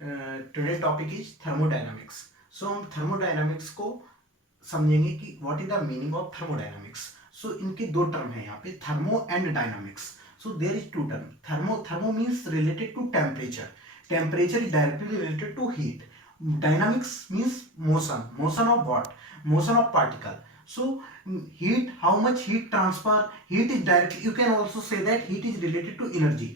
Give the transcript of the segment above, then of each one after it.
Today topic is thermodynamics. So हम thermodynamics को समझेंगे कि what is the meaning of thermodynamics. So इनके दो टर्म है यहाँ पे, thermo and dynamics. So there is two term. Thermo means related to temperature, temperature is directly related to heat. Dynamics means motion, motion of what, motion of particle. So heat, how much heat transfer, heat is directly, you can also say that heat is related to energy,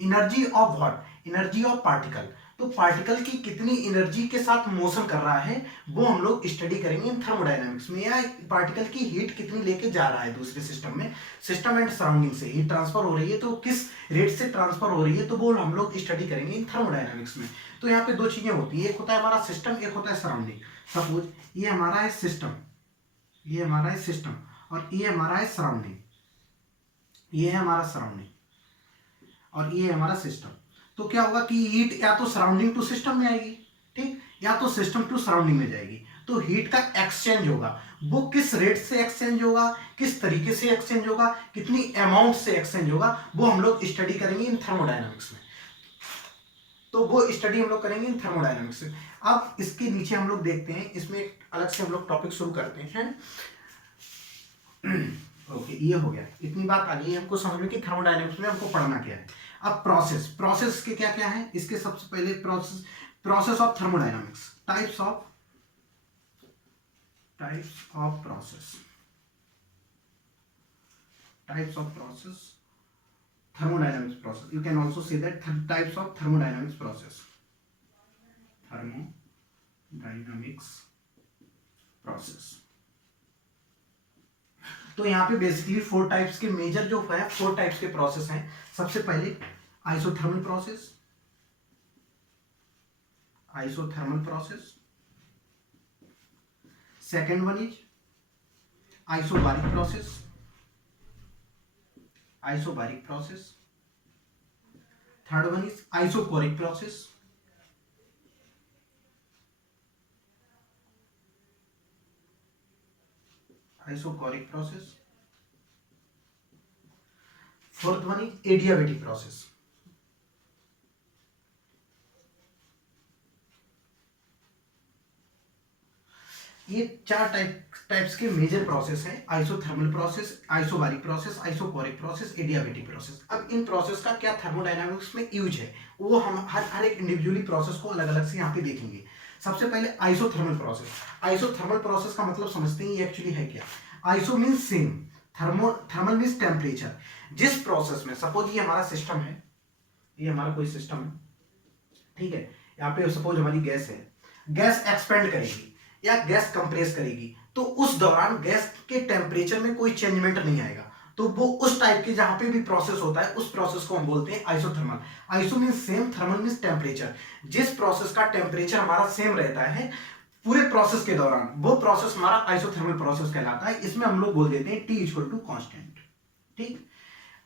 energy of what, energy of particle. तो particle की कितनी energy के साथ motion कर रहा है वो हम लोग स्टडी करेंगे इन थर्मोडायनामिक्स में, या पार्टिकल की हीट कितनी लेके जा रहा है दूसरे सिस्टम में, सिस्टम एंड सराउंडिंग से हीट ट्रांसफर हो रही है तो किस रेट से ट्रांसफर हो रही है, तो वो हम लोग स्टडी करेंगे इन थर्मोडायनामिक्स में। तो यहाँ पे दो चीजें होती है, एक होता है हमारा सिस्टम, एक होता है सराउंडिंग। सपोज ये हमारा है सिस्टम, ये हमारा है सिस्टम, और ये हमारा है सराउंडिंग, ये है हमारा सराउंडिंग और ये हमारा सिस्टम। तो क्या होगा कि हीट या तो सराउंडिंग टू सिस्टम में आएगी, ठीक, या तो सिस्टम टू सराउंडिंग में जाएगी। तो हीट का एक्सचेंज होगा, वो किस रेट से एक्सचेंज होगा, किस तरीके से एक्सचेंज होगा, कितनी अमाउंट से एक्सचेंज होगा, वो हम लोग स्टडी करेंगे इन थर्मोडायनामिक्स में। तो वो स्टडी हम लोग करेंगे इन थर्मोडायनामिक्स में। अब इसके नीचे हम लोग देखते हैं, इसमें एक अलग से हम लोग टॉपिक शुरू करते हैं। ओके, ये हो गया, इतनी बात आ गई हमको समझ में कि थर्मोडायनामिक्स में हमको पढ़ना क्या है। अब प्रोसेस, प्रोसेस के क्या क्या है, इसके सबसे पहले process, process of thermodynamics, types of process, types of process, thermodynamics process, you can also say that types of thermodynamics process, thermodynamics process। तो यहाँ पे बेसिकली 4 टाइप्स के मेजर जो है 4 टाइप्स के प्रोसेस हैं। सबसे पहले isothermal process, isothermal process. Second one is isobaric process, isobaric process. Third one is isochoric process, isochoric process. Fourth one is adiabatic process. ये 4 टाइप्स के मेजर प्रोसेस हैं, isothermal process, isobaric process, isochoric process, adiabatic process. अब in process का क्या thermodynamics में use है वो हम हर एक इंडिविजुअली प्रोसेस को अलग अलग से यहाँ पे देखेंगे। सबसे पहले आइसोथर्मल प्रोसेस। आइसोथर्मल प्रोसेस का मतलब समझते हैं, ये एक्चुअली है क्या। Iso means same, thermal means temperature. जिस प्रोसेस में, सपोज ये हमारा सिस्टम है, ये हमारा कोई सिस्टम है, ठीक है, यहाँ पे सपोज हमारी गैस है, गैस एक्सपेंड करेगी या गैस कंप्रेस करेगी, तो उस दौरान गैस के टेम्परेचर में कोई चेंजमेंट नहीं आएगा। तो वो उस टाइप के जहां पे भी प्रोसेस होता है उस प्रोसेस को हम बोलते हैं isothermal. Iso means same, thermal means temperature. जिस प्रोसेस का टेम्परेचर हमारा सेम रहता है पूरे प्रोसेस के दौरान, वो प्रोसेस हमारा आइसोथर्मल प्रोसेस कहलाता है। इसमें हम लोग बोल देते हैं T इक्वल टू कांस्टेंट, ठीक।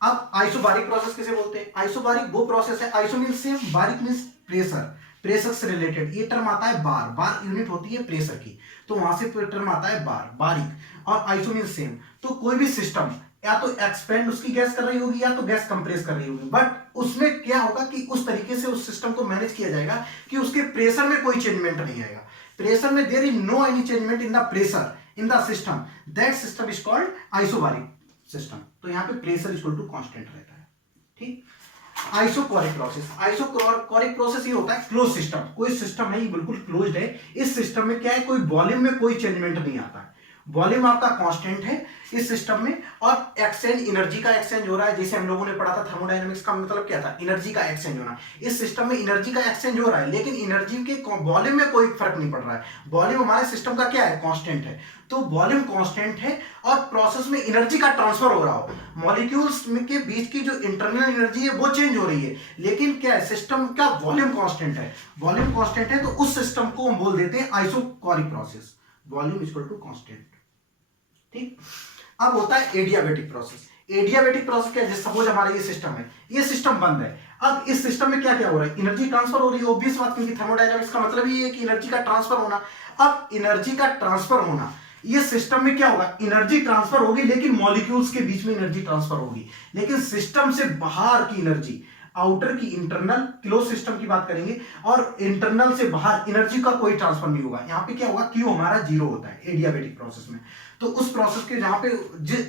अब आइसोबारिक प्रोसेस किसे बोलते हैं, आइसोबारिक वो प्रोसेस है, आइसो मींस सेम, बारिक मींस प्रेशर, प्रेशर से रिलेटेड। ये टर्म आता है बार, बार यूनिट होती है प्रेशर की, तो वहां से टर्म आता है बार, बारीक। और आइसो मींस सेम। तो कोई भी सिस्टम या तो एक्सपेंड उसकी गैस कर रही होगी या तो गैस कंप्रेस कर रही होगी, बट उसमें क्या होगा कि उस तरीके से उस सिस्टम को मैनेज किया जाएगा कि उसके प्रेशर में कोई चेंजमेंट नहीं आएगा। प्रेशर में there is no any changement in the pressure in the system, that system is called isobaric system. तो यहाँ पे प्रेशर इक्वल टू कांस्टेंट रहता है, ठीक। आइसोकोरिक प्रोसेस, आइसोकोरिक प्रोसेस ये होता है क्लोज सिस्टम, कोई सिस्टम है ये बिल्कुल क्लोज्ड है, इस सिस्टम में क्या है, कोई वॉल्यूम में कोई चेंजमेंट नहीं आता है, वॉल्यूम आपका कांस्टेंट है इस सिस्टम में, और एक्सचेंज, एनर्जी का एक्सचेंज हो रहा है। जैसे हम लोगों ने पढ़ा था थर्मोडायनामिक्स का मतलब क्या था, एनर्जी का एक्सचेंज होना। इस सिस्टम में एनर्जी का एक्सचेंज हो रहा है, लेकिन एनर्जी के वॉल्यूम में कोई फर्क नहीं पड़ रहा है। वॉल्यूम हमारे सिस्टम का क्या है, कांस्टेंट है। तो वॉल्यूम कांस्टेंट है और प्रोसेस में एनर्जी का ट्रांसफर हो रहा हो, मॉलिक्यूल्स के बीच की जो इंटरनल एनर्जी है वो चेंज हो रही है, लेकिन क्या है, सिस्टम का वॉल्यूम कांस्टेंट है। वॉल्यूम कांस्टेंट है तो उस सिस्टम को हम बोल देते हैं isochoric process, volume equal to constant, ठीक। अब होता है एडियाबेटिक प्रोसेस। एडियाबेटिक प्रोसेस क्या है, सपोज हमारा ये सिस्टम है, ये सिस्टम बंद है। अब इस सिस्टम में क्या क्या हो रहा है, एनर्जी ट्रांसफर हो रही है, ऑब्वियस बात, क्योंकि थर्मोडायनामिक्स का मतलब ये है कि एनर्जी का ट्रांसफर होना। अब एनर्जी का ट्रांसफर होना, ये सिस्टम में क्या होगा, एनर्जी ट्रांसफर होगी, लेकिन मॉलिक्यूल्स के बीच में एनर्जी ट्रांसफर होगी, लेकिन सिस्टम से बाहर की एनर्जी, आउटर की इंटरनल क्लोज सिस्टम की बात करेंगे, और इंटरनल से बाहर एनर्जी का कोई ट्रांसफर नहीं होगा। यहाँ पे क्या होगा, क्यू हमारा जीरो होता है एडियाबेटिक प्रोसेस में। तो उस प्रोसेस के जहां पे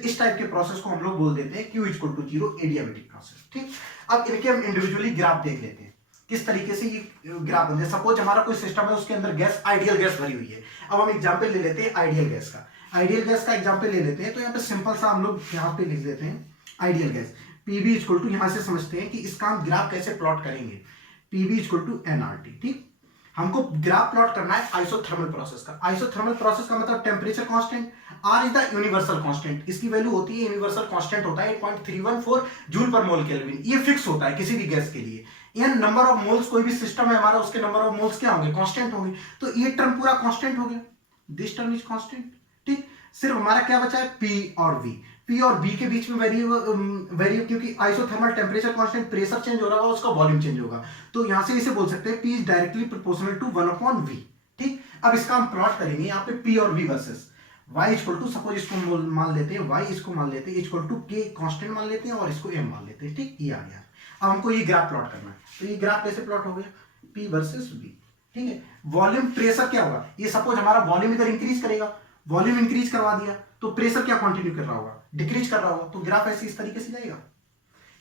इस टाइप के प्रोसेस को हम लोग बोल देते हैं Q equal to zero adiabatic process. ठीक, अब इनके हम इंडिविजुअली ग्राफ देख लेते हैं किस तरीके से ये ग्राफ बनते हैं। सपोज हमारा कोई सिस्टम है, उसके अंदर गैस, आइडियल गैस भरी हुई है। अब हम एग्जांपल ले लेते हैं आइडियल गैस का। आइडियल गैस का एग्जांपल ले लेते हैं, तो यहाँ पे सिंपल सा हम लोग यहाँ पे लिख देते हैं ideal gas. PV equal to, यहाँ से समझते हैं कि इसका हम ग्राफ कैसे प्लॉट करेंगे। PV equal to nRT. ठीक, हमको ग्राफ प्लॉट करना है आइसोथर्मल प्रोसेस का। आइसोथर्मल प्रोसेस का मतलब temperature constant, R is the universal constant. इसकी वैल्यू होती है, यूनिवर्सल कांस्टेंट होता है 8.314 जूल पर मोल केल्विन। ये फिक्स होता है किसी भी गैस के लिए। ये नंबर ऑफ मोल्स, कोई भी सिस्टम है हमारा, उसके नंबर ऑफ मोल्स क्या होंगे, कांस्टेंट होंगे। तो ये टर्म पूरा कांस्टेंट हो गया, दिस टर्म इज कांस्टेंट। ठीक, सिर्फ हमारा क्या बचा है, पी और वी। पी और बी के बीच में वेरी क्योंकि isothermal temperature constant, pressure change हो रहा होगा, उसका वॉल्यूम चेंज होगा। तो यहां से इसे बोल सकते हैं P is directly proportional to 1/v। ठीक, अब इसका हम प्लॉट करेंगे यहाँ पे पी और V versus y equal to, suppose इसको मान लेते हैं y, इसको मान लेते हैं इक्वल टू k कांस्टेंट मान लेते हैं, और इसको m मान लेते हैं। ठीक, ये आ गया। अब हमको ये ग्राफ प्लॉट करना है, तो ये ग्राफ कैसे प्लॉट हो गया, p वर्सेस v। ठीक है, वॉल्यूम प्रेशर क्या होगा, ये सपोज हमारा वॉल्यूम इधर इंक्रीज करेगा, वॉल्यूम इंक्रीज करवा दिया, तो प्रेशर क्या कंटिन्यू कर रहा होगा, डिक्रीज कर रहा होगा। तो ग्राफ ऐसे इस तरीके से जाएगा।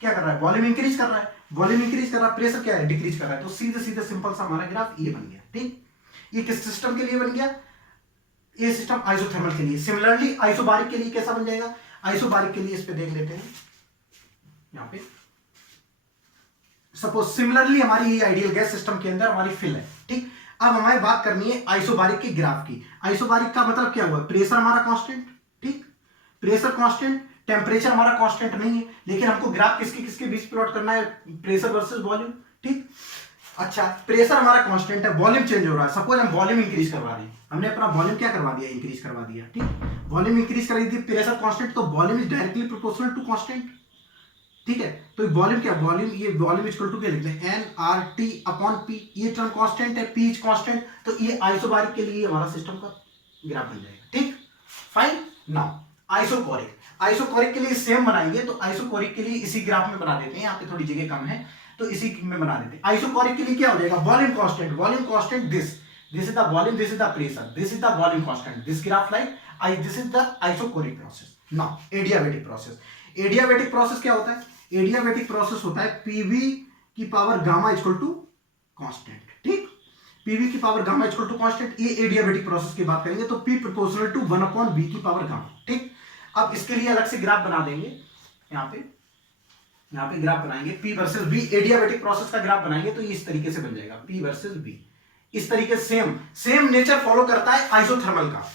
क्या कर रहा है, वॉल्यूम इंक्रीज कर रहा है, वॉल्यूम इंक्रीज कर रहा है, प्रेशर क्या है, डिक्रीज कर रहा है। तो सीधे सीधे सिंपल सा हमारा ग्राफ ये बन गया। ठीक, ये किस सिस्टम के लिए बन गया, ये सिस्टम आइसोथर्मल के लिए। सिमिलरली आइसोबारिक के लिए कैसा बन जाएगा, आइसोबारिक के लिए इस पे देख लेते हैं। यहां पे सपोज सिमिलरली हमारी ये आइडियल गैस सिस्टम के अंदर हमारी फिल है। ठीक, अब हमें बात करनी है आइसोबारिक के ग्राफ की। आइसोबारिक का मतलब क्या हुआ, प्रेशर हमारा कांस्टेंट। ठीक, प्रेशर कांस्टेंट, टेम्परेचर हमारा कांस्टेंट नहीं है, लेकिन हमको ग्राफ किसके किसके बीच प्लॉट करना है, प्रेशर वर्सेस वॉल्यूम। ठीक, अच्छा, प्रेशर हमारा कांस्टेंट है, वॉल्यूम चेंज हो रहा है। सपोज हम वॉल्यूम इंक्रीज करवा रहे हैं, हमने अपना वॉल्यूम क्या करवा दिया, इंक्रीज करवा दिया। ठीक, वॉल्यूम इंक्रीज कर दी, प्रेशर कांस्टेंट, तो volume is directly proportional to constant. ठीक है, तो वॉल्यूम क्या, वॉल्यूम, ये वॉल्यूम इक्वल टू क्या लिखते हैं, N R T upon P. ये टर्म कांस्टेंट है, पी इज कांस्टेंट, तो ये आइसोबारिक के लिए हमारा सिस्टम का ग्राफ बन जाएगा। ठीक, फाइन। नाउ आइसोकोरिक, आइसोकोरिक के लिए सेम बनाएंगे, तो आइसोकोरिक के लिए इसी ग्राफ में बना देते हैं। यहाँ पे थोड़ी जगह कम है, तो इसी में बना देते हैं। आइसोकोरिक के लिए क्या हो जाएगा, volume constant, volume constant, this is the volume, this is the pressure, this is the volume constant, this graph like this is the isochoric process. Now adiabatic process, adiabatic process क्या होता है, adiabatic process होता है PV की power gamma equal to constant. ठीक, PV की power gamma equal to constant, ये adiabatic process की बात करेंगे, तो पी प्रोपोर्शनल टू 1/v की पावर गामा। ठीक, अब इसके लिए अलग से ग्राफ बना देंगे। यहाँ पे ग्राफ बनाएंगे P versus V, adiabatic process का ग्राफ बनाएंगे, तो ये इस तरीके से बन जाएगा पी वर्सेस बी। इस तरीके से सेम नेचर फॉलो करता है आइसोथर्मल का,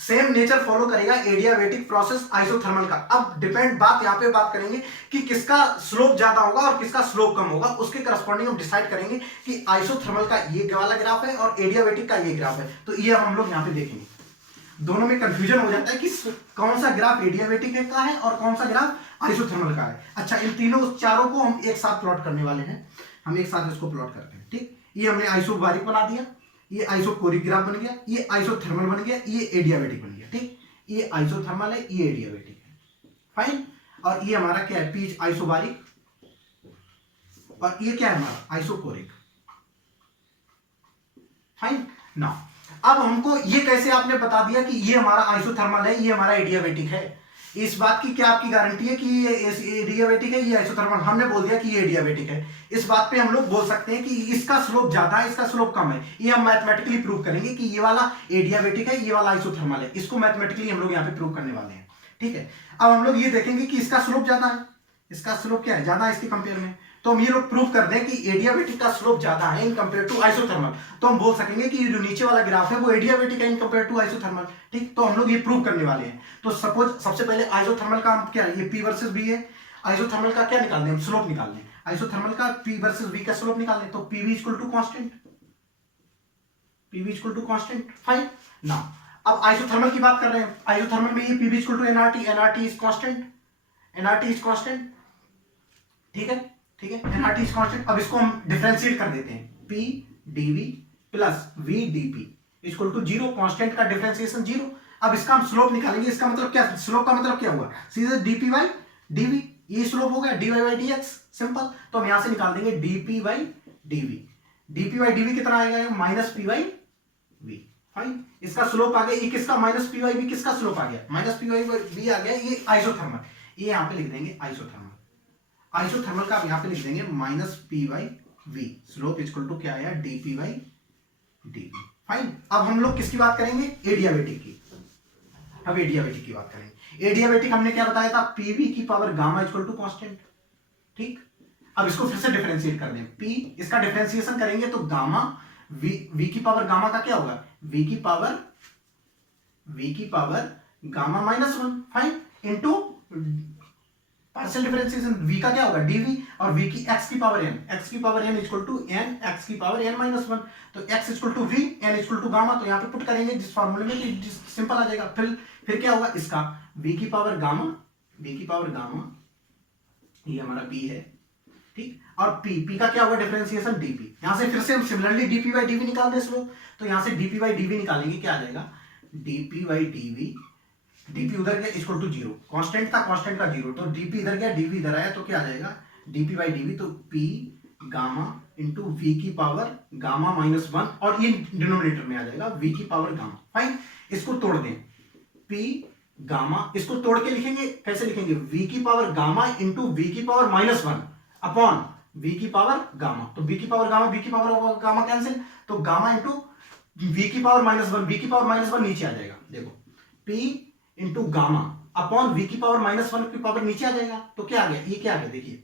सेम नेचर फॉलो करेगा एडियाबेटिक प्रोसेस आइसोथर्मल का। अब डिपेंड यहाँ पे बात करेंगे कि किसका स्लोप ज्यादा होगा और किसका स्लोप कम होगा, उसके करस्पॉन्डिंग हम डिसाइड करेंगे कि आइसोथर्मल का ये वाला ग्राफ है और एडियाबेटिक का ये ग्राफ है। तो ये हम लोग यहाँ पे देखेंगे, दोनों में कंफ्यूजन हो जाता है कि कौन सा ग्राफ एडियाबेटिक का है और कौन सा ग्राफ आइसोथर्मल का है। अच्छा, इन तीनों चारों को हम एक साथ प्लॉट करने वाले हैं, हम एक साथ इसको प्लॉट करते हैं। ठीक, ये हमने आइसोबारिक बना दिया, ये आइसोकोरिक ग्राफ बन गया, ये आइसोथर्मल बन गया, ये एडियाबेटिक बन गया। ठीक, ये आइसोथर्मल है, ये एडियाबेटिक है। फाइन, और ये हमारा क्या है, पी आइसोबारिक, और ये क्या है हमारा आइसोकोरिक। फाइन। नाउ अब हमको ये कैसे आपने बता दिया कि ये हमारा आइसोथर्मल है, ये हमारा एडियाबेटिक है, इस बात की क्या आपकी गारंटी है कि ये एडियाबेटिक है, ये आइसोथर्मल। हमने बोल दिया कि ये एडियाबेटिक है, इस बात पे हम लोग बोल सकते हैं कि इसका स्लोप ज्यादा है, इसका स्लोप कम है। ये हम मैथमेटिकली प्रूव करेंगे कि ये वाला एडियाबेटिक है, ये वाला आइसोथर्मल है। इसको मैथमेटिकली हम लोग यहाँ पे प्रूव करने वाले हैं। ठीक है, अब हम लोग ये देखेंगे कि इसका स्लोप ज्यादा है, इसका स्लोप क्या है, ज्यादा है इसके कंपेयर में। तो हम ये लोग प्रूव कर दें कि एडियाबेटिक का स्लोप ज्यादा है इन कंपेयर टू आइसोथर्मल, तो हम बोल सकेंगे कि जो नीचे वाला ग्राफ है वो एडियाबेटिक है इन कंपेयर टू आइसोथर्मल। ठीक, तो हम लोग ये प्रूव करने वाले हैं। तो सपोज सबसे पहले आइसोथर्मल का हम क्या है, ये पी वर्सेस बी है, आइसोथर्मल का क्या निकालने हम, स्लोप निकालने। आइसोथर्मल का पी वर्सेस बी का स्लोप निकालने, तो PV equal to constant, PV equal to constant. Fine. Now अब आइसोथर्मल की बात कर रहे हैं, आइसोथर्मल में ये PV equal to NRT, NRT is constant, NRT is constant. ठीक है, ठीक है, एनआरटी इज कांस्टेंट। अब इसको हम डिफरेंशिएट कर देते हैं, P dV plus V dP equal to 0, constant का डिफरेंशिएशन 0। अब इसका हम स्लोप निकालेंगे, इसका मतलब क्या, स्लोप का मतलब क्या हुआ, सीधे डीपी बाई डीवी। ये स्लोप हो गया dy by d x, simple. तो हम यहां से निकाल देंगे dp by dv। dp by dv कितना आएगा, minus P by V. Fine, इसका स्लोप आ गया, ये किसका, माइनस पी बाई वी किसका स्लोप आ गया, माइनस पी बाई वी आ गया, ये आइसोथर्मल, ये यहां पे लिख देंगे आइसोथर्मल। आइसोथर्मल का आप यहां पे लिख देंगे minus P by V, slope equal to क्या आया, dp बाई dv। फाइन, अब हम लोग किसकी बात करेंगे, एडियाबेटिक की। अब एडियाबेटिक की बात करेंगे। एडियाबेटिक हमने क्या बताया था, पीवी की power gamma equal to constant. ठीक, अब इसको फिर से डिफरेंशिएट कर दें, पी, इसका डिफरेंशिएशन करेंगे तो गामा, वी की पावर गामा का क्या होगा, वी की power gamma minus one, fine, into partial differentiation v का क्या होगा, dv, और v की x की power n equal to n x की पावर n माइनस वन। तो x equal to v, n equal to gamma, तो यहां पे पुट करेंगे जिस फार्मूले में, सिंपल आ जाएगा। फिर क्या होगा, इसका v की पावर गामा, ये हमारा p है, ठीक, और p का क्या होगा, डिफरेंशिएशन dp। यहां से फिर से हम सिमिलरली dp बाई dv निकाल दें स्लोप, तो यहां से dp बाई dv निकालेंगे, क्या आ जाएगा, dp बाई dv, dp उधर गया इक्वल टू जीरो, कांस्टेंट था, कांस्टेंट का जीरो, तो dp इधर गया, dv इधर आया, तो क्या आ जाएगा, dp बाई dv, तो p गामा इंटू v की पावर गामा माइनस वन, और ये डिनोमिनेटर में आ जाएगा v की पावर गामा। फाइन, इसको तोड़ दें, p गामा, इसको तोड़ के लिखेंगे, कैसे लिखेंगे, v की पावर गामा इंटू v की power minus one upon v की पावर गामा, तो v की पावर गामा कैंसिल, तो गामा इंटू v की पावर माइनस वन, v की पावर माइनस वन नीचे आ जाएगा, देखो p into gamma upon V की पावर माइनस वन की पावर नीचे आ जाएगा, तो क्या आ गया, ये क्या आ गया, देखिए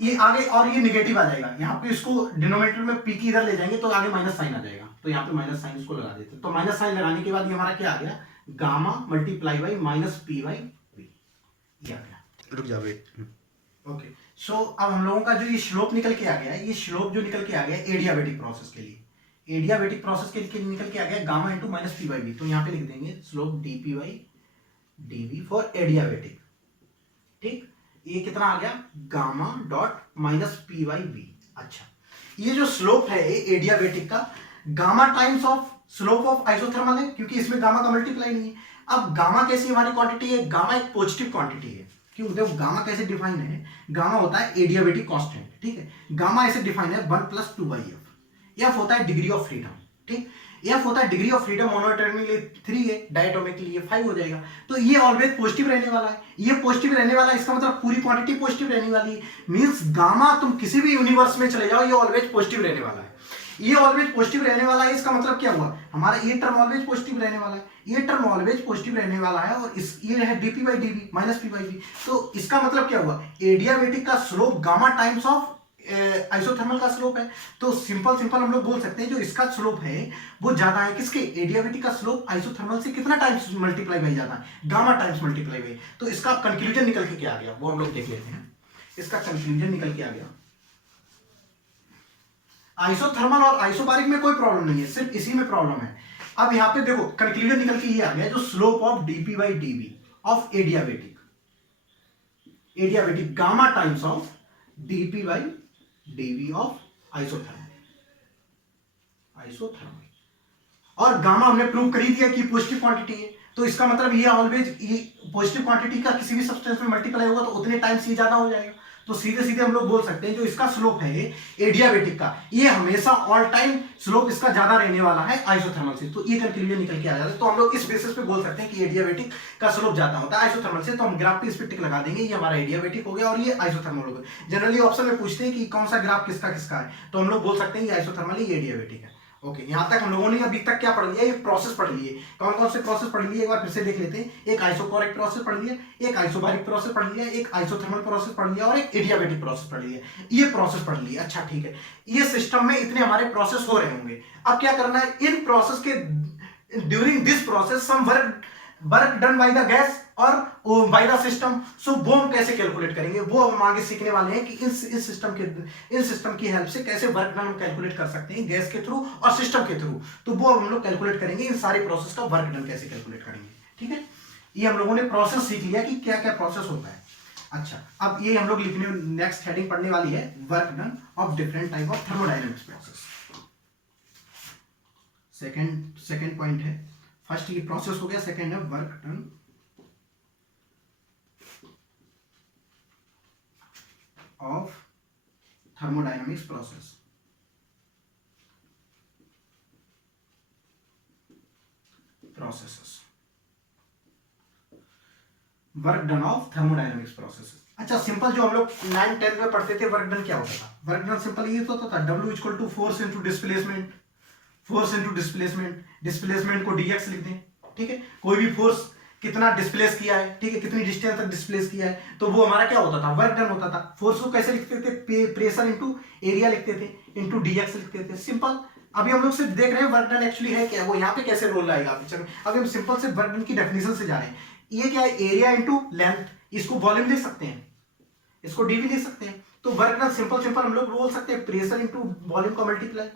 ये आगे, और ये निगेटिव आ जाएगा, यहाँ पे इसको डिनोमिनेटर में पी की इधर ले जाएंगे तो आगे माइनस साइन आ जाएगा, तो यहाँ पे माइनस साइन इसको लगा देते हैं, तो माइनस साइन लगाने के बाद ये हमारा क्या आ गया, gamma multiply by minus P by V, ये आ गया। रुक जा, वेट। ओके, सो अब हम लोगों का जो ये स्लोप निकल के आ गया है, ये स्लोप जो निकल के आ गया एडियाबेटिक प्रोसेस के लिए, एडियाबेटिक प्रोसेस के लिए निकल के आ गया gamma into minus P by V, तो यहाँ पे लिख देंगे slope dP by dV for adiabatic. ठीक, ये कितना आ गया, gamma dot minus P by V. अच्छा, ये जो स्लोप है एडियाबेटिक का, gamma times of slope of isothermal है, क्योंकि इसमें गामा का मल्टीप्लाई नहीं है। अब गामा कैसी हमारी क्वांटिटी है, गामा एक पॉजिटिव क्वांटिटी है। क्यों, देखो गामा कैसे डिफाइन है, गामा होता है एडियाबेटिक कांस्टेंट, ठीक है, गामा ऐसे डिफाइन है 1 + 2/f। एफ होता है डिग्री ऑफ फ्रीडम, ठीक, एफ होता है डिग्री ऑफ फ्रीडम, मोनोएटॉमिक के लिए 3 है, डायटोमिक के लिए 5 हो जाएगा, तो ये ऑलवेज पॉजिटिव रहने वाला है, ये पॉजिटिव रहने वाला है, इसका मतलब पूरी क्वांटिटी पॉजिटिव रहने वाली है, मींस गामा तुम किसी भी यूनिवर्स में चले जाओ ये ऑलवेज पॉजिटिव रहने वाला है, ये ऑलवेज पॉजिटिव रहने वाला है। इसका मतलब क्या हुआ, हमारा ये टर्म ऑलवेज पॉजिटिव रहने वाला है, ये टर्म ऑलवेज पॉजिटिव रहने वाला है, और इस ये है dP by dV minus P by V, तो इसका मतलब क्या हुआ, एडियाबेटिक का slope gamma times of isothermal का स्लोप है। तो सिंपल हम लोग बोल सकते हैं जो इसका स्लोप है वो ज्यादा है, किसके, एडियाबेटिक का स्लोप आइसोथर्मल से कितना टाइम्स मल्टीप्लाई बाई ज्यादा है, गामा टाइम्स मल्टीप्लाई बाई। तो इसका कंक्लूजन निकल के क्या आ गया वो हम लोग देख लेते हैं। इसका कंक्लूजन निकल के आ गया, आइसोथर्मल और आइसोबारिक में कोई प्रॉब्लम नहीं है, सिर्फ इसी में प्रॉब्लम है। अब यहां पे देखो कंक्लूजन निकल के ये आ गया, जो slope of dP by dV of adiabatic gamma times of dP by dV of isothermal और गामा हमने प्रूव कर ही दिया कि पॉजिटिव क्वांटिटी है, तो इसका मतलब ये ऑलवेज ये पॉजिटिव क्वांटिटी का किसी भी सब्सटेंस में मल्टीप्लाई होगा तो उतने टाइम्स ये ज्यादा हो जाएगा। तो सीधे हम लोग बोल सकते हैं जो इसका स्लोप है एडियाबेटिक का, ये हमेशा ऑल टाइम स्लोप इसका ज्यादा रहने वाला है आइसोथर्मल से। तो ये कंक्लूजन निकल के आ जाता है। तो हम लोग इस बेसिस पे बोल सकते हैं कि एडियाबेटिक का स्लोप ज्यादा होता है आइसोथर्मल से। तो हम ग्राफ पे इस पे टिक लगा देंगे, ये हमारा एडियाबेटिक हो गया और ये आइसोथर्मल हो गया। जनरली ऑप्शन में पूछते हैं कि कौन सा ग्राफ किसका है, तो हम लोग बोल सकते हैं ये आइसोथर्मल है, ये एडियाबेटिक है। ओके, यहां तक हम लोगों ने अभी तक क्या पढ़ लिया, ये प्रोसेस पढ़ लिए। कौन कौन से प्रोसेस पढ़ लिए एक बार फिर से देख लेते हैं। एक आइसोकोरिक प्रोसेस पढ़ लिया, एक आइसोबारिक प्रोसेस पढ़ लिया, एक आइसोथर्मल प्रोसेस पढ़ लिया और एक एडियाबेटिक प्रोसेस पढ़ लिया। ये प्रोसेस पढ़ लिया, अच्छा ठीक है। ये सिस्टम में इतने हमारे प्रोसेस हो रहे होंगे। अब क्या करना है, इन प्रोसेस के during this process some work done by the gas और बाय द सिस्टम। सो वो हम कैसे कैलकुलेट करेंगे वो हम आगे सीखने वाले हैं कि इस सिस्टम की हेल्प से कैसे वर्क डन हम कैलकुलेट कर सकते हैं गैस के थ्रू और सिस्टम के थ्रू। तो वो हम लोग कैलकुलेट करेंगे, इन सारे प्रोसेस का वर्क डन कैसे कैलकुलेट करेंगे। ठीक है, ये हम लोगों ने प्रोसेस सीख लिया कि क्या क्या प्रोसेस होता है। अच्छा, अब ये हम लोग लिखने नेक्स्ट हेडिंग पढ़ने वाली है, work done of different type of thermodynamics process. Second point है, फर्स्ट ये प्रोसेस हो गया, सेकंड है work done of thermodynamics process. Work done of thermodynamics process. अच्छा, सिंपल जो हम लोग 9-10 में पढ़ते थे, वर्क डन क्या होता था? वर्क डन सिंपल ये तो होता था W equal to force into displacement, force into displacement, displacement को dx लिख दें, ठीक है। कोई भी फोर्स कितना डिस्प्लेस किया है, ठीक है, कितनी डिस्टेंस तक डिस्प्लेस किया है, तो वो हमारा क्या होता था? वर्क डन होता था। फोर्स को कैसे लिखते थे? प्रेशर इंटू एरिया लिखते थे, इंटू dx लिखते थे, सिंपल। अभी हम लोग सिर्फ देख रहे हैं वर्क डन एक्चुअली है क्या, वो यहाँ पे कैसे रोल आएगा पिक्चर में। अभी हम सिंपल से वर्क डन की डेफिनेशन से जा रहे हैं। ये क्या है? एरिया इंटू लेंथ, इसको वॉल्यूम लिख सकते हैं, इसको डीवी लिख सकते हैं। तो वर्क डन सिंपल सिंपल हम लोग बोल सकते हैं प्रेशर इंटू वॉल्यूम का मल्टीप्लाई,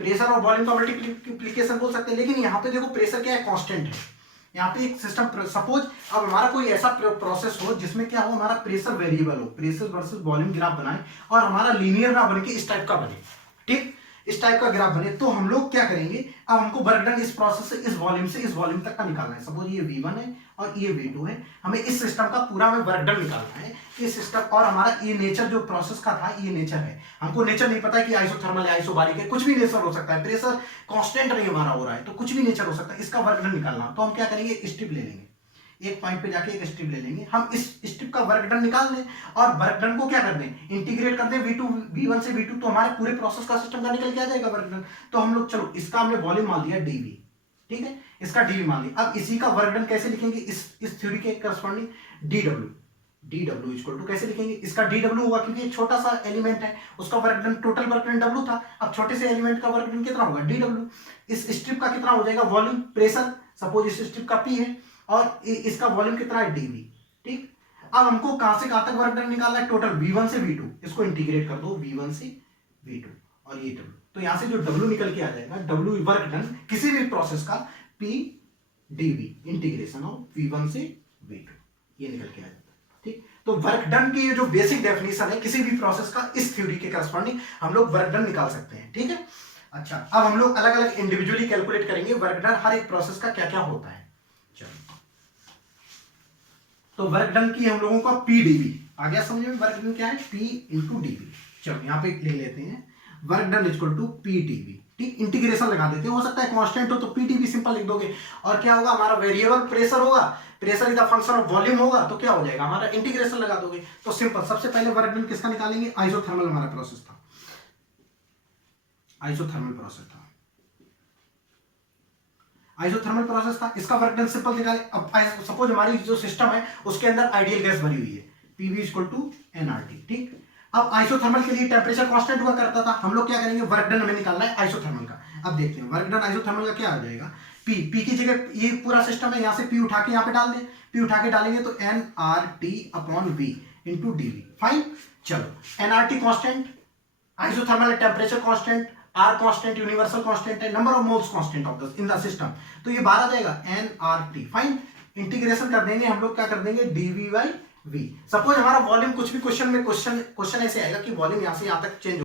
प्रेशर और वॉल्यूम का मल्टीप्लीकेशन बोल सकते हैं। लेकिन यहाँ पे देखो प्रेशर क्या है? कांस्टेंट है। यहाँ पे एक सिस्टम, सपोज अब हमारा कोई ऐसा प्रोसेस हो जिसमें क्या हो, हमारा प्रेशर वेरिएबल हो, प्रेशर वर्सेस वॉल्यूम ग्राफ बनाए और हमारा लीनियर ना बन के इस टाइप का बने, ठीक, इस टाइप का ग्राफ बने, तो हम लोग क्या करेंगे? अब हमको वर्क डन इस प्रोसेस से इस वॉल्यूम तक का निकालना है। सपोज ये V1 है और ये V2 है, हमें इस सिस्टम का पूरा में वर्क डन निकालना है, ये सिस्टम। और हमारा ये नेचर जो प्रोसेस का था, ये नेचर है, हमको नेचर नहीं पता है कि आइसोथर्मल है, आइसोबारिक है, कुछ भी नेचर हो सकता है, प्रेशर कांस्टेंट नहीं हमारा हो रहा है, तो कुछ भी नेचर हो सकता है। इसका वर्क डन निकालना, तो हम क्या करेंगे? स्ट्रिप ले लेंगे, एक पॉइंट पे जाके एक स्ट्रिप ले लेंगे, हम इस स्ट्रिप का वर्क डन निकाल लें और वर्क डन को क्या कर दें? इंटीग्रेट कर दें V1 से V2, तो हमारे पूरे प्रोसेस का सिस्टम का निकल के आ जाएगा वर्क डन। तो हम लोग, चलो इसका हमने वॉल्यूम मान लिया dV, ठीक है, इसका dV मान लिया। अब इसी का वर्क डन कैसे लिखेंगे? इस थ्योरी के करस्पॉन्डिंग dW इक्वल टू कैसे लिखेंगे? इसका dW होगा क्योंकि एक छोटा सा एलिमेंट है, उसका work done, total work done W था, अब छोटे से एलिमेंट का वर्क डन कितना होगा? dW। इस स्ट्रिप का कितना हो जाएगा? वॉल्यूम, प्रेशर, सपोज इस स्ट्रिप का P है और इसका वॉल्यूम कितना है? dV, ठीक। अब हमको कहां से कहां तक वर्क डन निकालना है? टोटल V1 से V2, इसको इंटीग्रेट कर दो, V1 से V2 और ये W, तो यहां से जो W निकल के आ जाएगा, W वर्क डन किसी भी प्रोसेस का P dV integration of V1 से V2, ये निकल के आ जाता है, ठीक। तो वर्क डन की ये जो बेसिक डेफिनेशन है किसी भी प्रोसेस का, इस थ्योरी के करस्पॉन्डिंग हम लोग वर्क डन निकाल सकते हैं, ठीक है। अच्छा, अब हम लोग अलग अलग इंडिविजुअली कैलकुलेट करेंगे वर्क डन हर एक प्रोसेस का क्या क्या होता है। चलो, तो वर्क डन की हम लोगों का P dV आ गया समझ में? वर्क डन क्या है? P into dV। चलो यहाँ पे ले लेते हैं, work done equal to P dV, ठीक, इंटीग्रेशन लगा देते हैं, हो सकता है कांस्टेंट हो तो P dV सिंपल लिख दोगे। और क्या होगा? हमारा वेरिएबल प्रेशर होगा, pressure is the function of volume होगा, तो क्या हो जाएगा? हमारा इंटीग्रेशन लगा दोगे। तो सिंपल, सबसे पहले वर्क डन किसका निकालेंगे? आइसोथर्मल हमारा प्रोसेस था, आइसोथर्मल प्रोसेस था, आइसोथर्मल प्रोसेस था, इसका वर्क डन सिंपल निकाले। अब सपोज हमारी जो सिस्टम है उसके अंदर आइडियल गैस भरी हुई है, PV इक्वल टू nRT, ठीक। अब आइसोथर्मल के लिए टेम्परेचर कांस्टेंट हुआ करता था, हम लोग क्या करेंगे? वर्क डन हमें निकालना है आइसोथर्मल का। अब देखते हैं वर्क डन आइसोथर्मल का क्या आ जाएगा? P की जगह ये पूरा सिस्टम है, यहाँ से P उठा के यहाँ पे डाल दें, P उठा के डालेंगे तो nRT upon V into dV, fine. चलो, nRT constant, isothermal temperature constant, R constant, universal constant है, number of moles constant of the in the system, तो ये बाहर आ जाएगा nRT, फाइन। इंटीग्रेशन कर देंगे हम लोग, क्या कर देंगे? dV by V। सपोज हमारा वॉल्यूम कुछ भी क्वेश्चन में क्वेश्चन ऐसे आएगा कि वॉल्यूम यहां से यहां तक चेंज